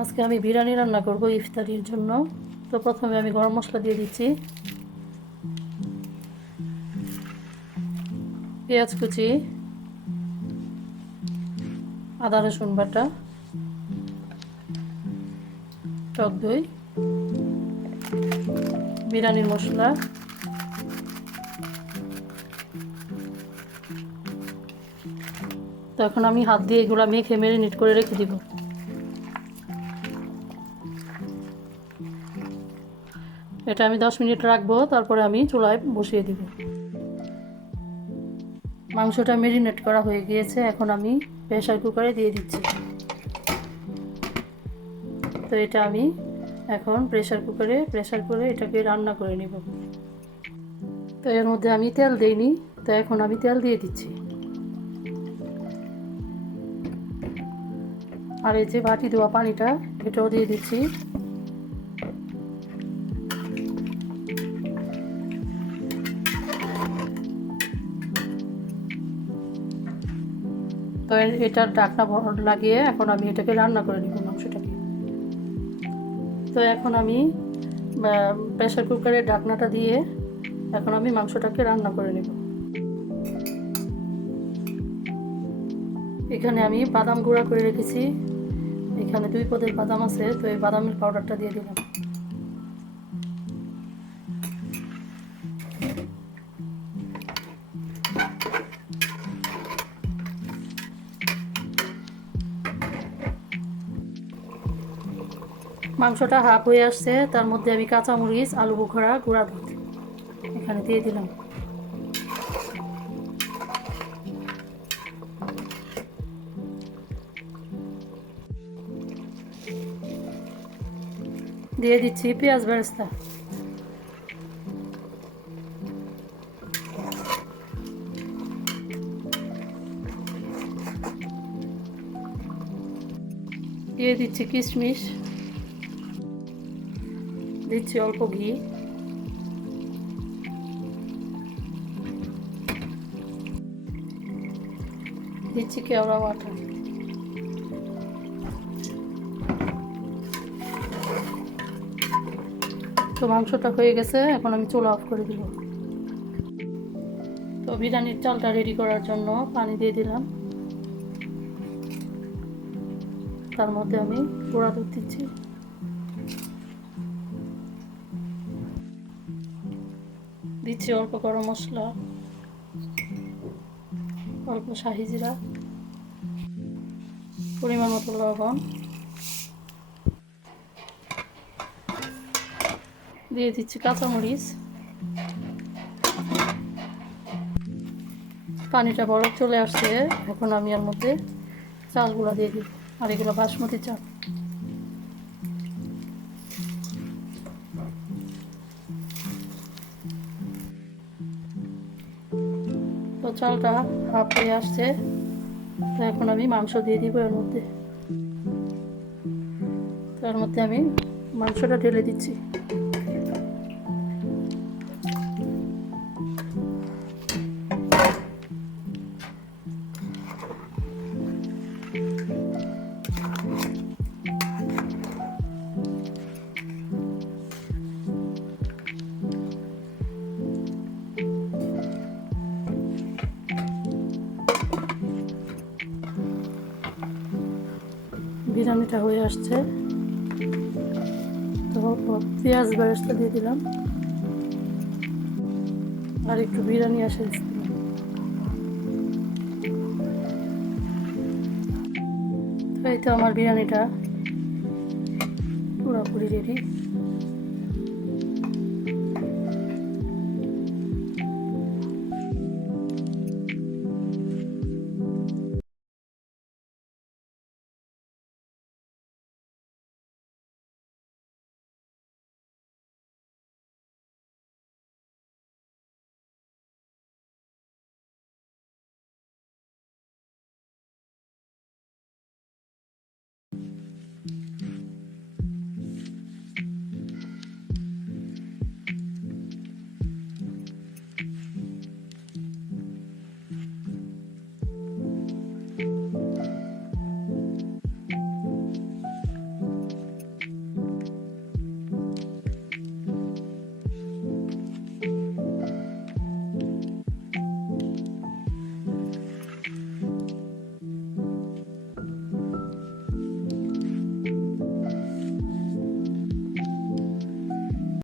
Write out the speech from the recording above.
আজকে আমি বিরিয়ানি রান্না করব ইফতারির জন্য। তো প্রথমে আমি গরম মশলা দিয়ে দিচ্ছি, পেঁয়াজ কুচি, আদা রসুন বাটা, টক দই, বিরিয়ানির মশলা, তো এখন আমি হাত দিয়ে এগুলো মেখে ম্যারিনেট করে রেখে দিব। এটা আমি 10 মিনিট রাখবো, তারপরে আমি চুলায় বসিয়ে দিব। মাংসটা ম্যারিনেট করা হয়ে গিয়েছে, এখন আমি প্রেসার কুকারে দিয়ে দিচ্ছি। তো এটা আমি এখন প্রেসার করে এটাকে রান্না করে নেব। তো এর মধ্যে আমি তেল দিইনি, তো এখন আমি তেল দিয়ে দিচ্ছি। আর এই যে বাটি দেওয়া পানিটা, এটাও দিয়ে দিচ্ছি। তো এটার ঢাকনা লাগিয়ে এখন আমি এটাকে রান্না করে নিব মাংসটাকে। তো এখন আমি প্রেসার কুকারের ঢাকনাটা দিয়ে এখন আমি মাংসটাকে রান্না করে নেব। এখানে আমি বাদাম গুঁড়া করে রেখেছি, এখানে 2 পদের বাদাম আছে, তো এই বাদামের পাউডারটা দিয়ে দিলাম। মাংসটা হাফ হয়ে আসছে, তার মধ্যে আমি কাঁচামরিচ, আলু বোখরা, গুঁড়া দুধ এখানে দিয়ে দিলাম। দিয়ে দিচ্ছি পেঁয়াজ বেরেস্তা। দিয়ে দিচ্ছি কিশমিশ, দিচ্ছি অল্প ঘি, দিচ্ছি কেওড়া বাটা। তো মাংসটা হয়ে গেছে, এখন আমি চুলা অফ করে দিব। তো বিরিয়ানির চালটা রেডি করার জন্য পানি দিয়ে দিলাম, তার মধ্যে আমি গুঁড়া দুধ দিচ্ছি, দিচ্ছি অল্প গরম মশলা, অল্প শাহি জিরা, পরিমাণ মতো লবণ, দিয়ে দিচ্ছি কাঁচামরিচ। পানিটা বরফ চলে আসছে, এখন আমি এর মধ্যে চালগুলো দিয়ে দিব। আর এগুলো বাসমতি চাল। তো চালটা হাফ হয়ে আসছে, তো এখন আমি মাংস দিয়ে দিব এর মধ্যে। তো এর মধ্যে আমি মাংসটা ঢেলে দিচ্ছি। বিরিয়ানিটা হয়ে আসছে, তো পেঁয়াজ বেরেস্তা দিয়ে দিলাম, আর একটু বিরিয়ানি এসেন্স দিলাম। তো এই তো আমার বিরিয়ানিটা পুরোপুরি রেডি।